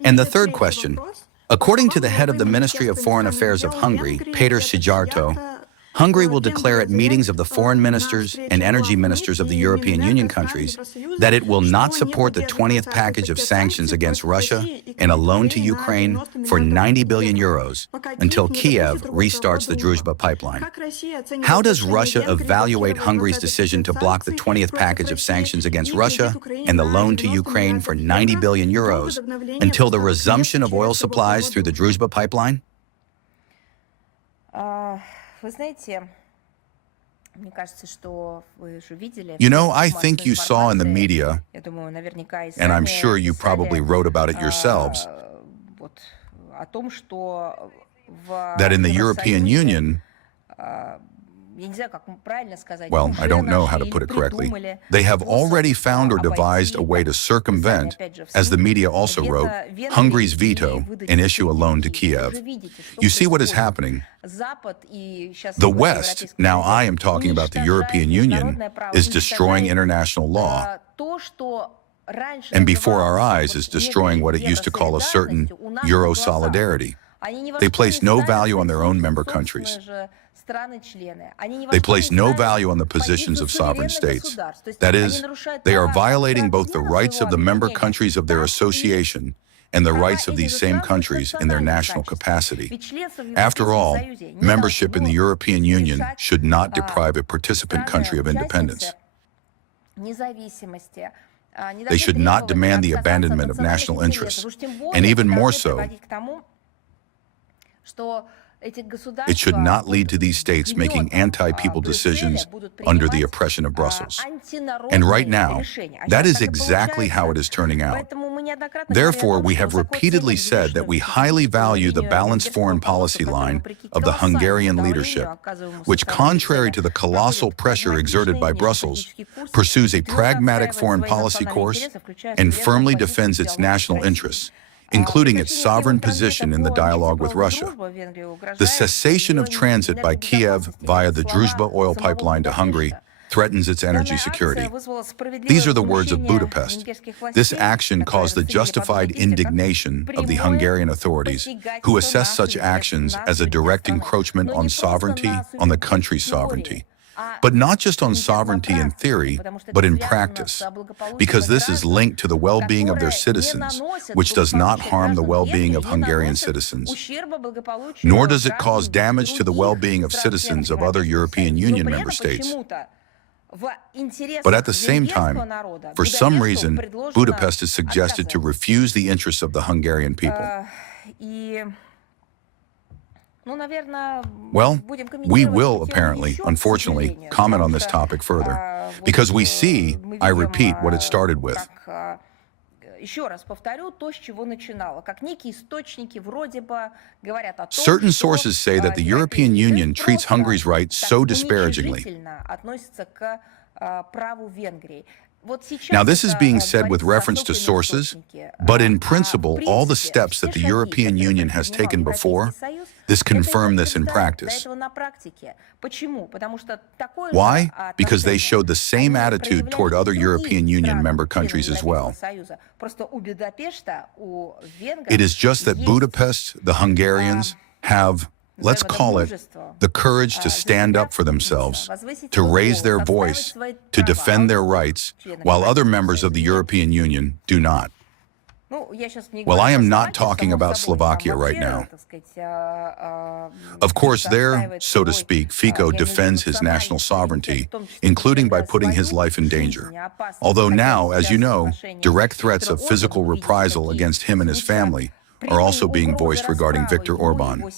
And the third question, according to the head of the Ministry of Foreign Affairs of Hungary, Péter Szijjártó, Hungary will declare at meetings of the foreign ministers and energy ministers of the European Union countries that it will not support the 20th package of sanctions against Russia and a loan to Ukraine for 90 billion euros until Kiev restarts the Druzhba pipeline. How does Russia evaluate Hungary's decision to block the 20th package of sanctions against Russia and the loan to Ukraine for 90 billion euros until the resumption of oil supplies through the Druzhba pipeline? You know, I think you saw in the media, and I'm sure you probably wrote about it yourselves, that in the European Union, well, I don't know how to put it correctly, they have already found or devised a way to circumvent, as the media also wrote, Hungary's veto and issue a loan to Kiev. You see what is happening? The West, now I am talking about the European Union, is destroying international law, and before our eyes is destroying what it used to call a certain Euro solidarity. They place no value on their own member countries. They place no value on the positions of sovereign states. That is, they are violating both the rights of the member countries of their association and the rights of these same countries in their national capacity. After all, membership in the European Union should not deprive a participant country of independence. They should not demand the abandonment of national interests, and even more so, it should not lead to these states making anti-people decisions under the oppression of Brussels. And right now, that is exactly how it is turning out. Therefore, we have repeatedly said that we highly value the balanced foreign policy line of the Hungarian leadership, which, contrary to the colossal pressure exerted by Brussels, pursues a pragmatic foreign policy course and firmly defends its national interests, including its sovereign position in the dialogue with Russia. The cessation of transit by Kiev via the Druzhba oil pipeline to Hungary threatens its energy security. These are the words of Budapest. This action caused the justified indignation of the Hungarian authorities, who assess such actions as a direct encroachment on sovereignty, on the country's sovereignty. But not just on sovereignty in theory, but in practice, because this is linked to the well-being of their citizens, which does not harm the well-being of Hungarian citizens, nor does it cause damage to the well-being of citizens of other European Union member states. But at the same time, for some reason, Budapest is suggested to refuse the interests of the Hungarian people. Well, we will apparently, unfortunately, comment on this topic further, because we see, I repeat, what it started with. Certain sources say that the European Union treats Hungary's rights so disparagingly. Now, this is being said with reference to sources, but in principle, all the steps that the European Union has taken before, this confirm this in practice. Why? Because they showed the same attitude toward other European Union member countries as well. It is just that Budapest, the Hungarians, have, let's call it, the courage to stand up for themselves, to raise their voice, to defend their rights, while other members of the European Union do not. Well, I am not talking about Slovakia right now. Of course, there, so to speak, Fico defends his national sovereignty, including by putting his life in danger. Although now, as you know, direct threats of physical reprisal against him and his family are also being voiced regarding Viktor Orban.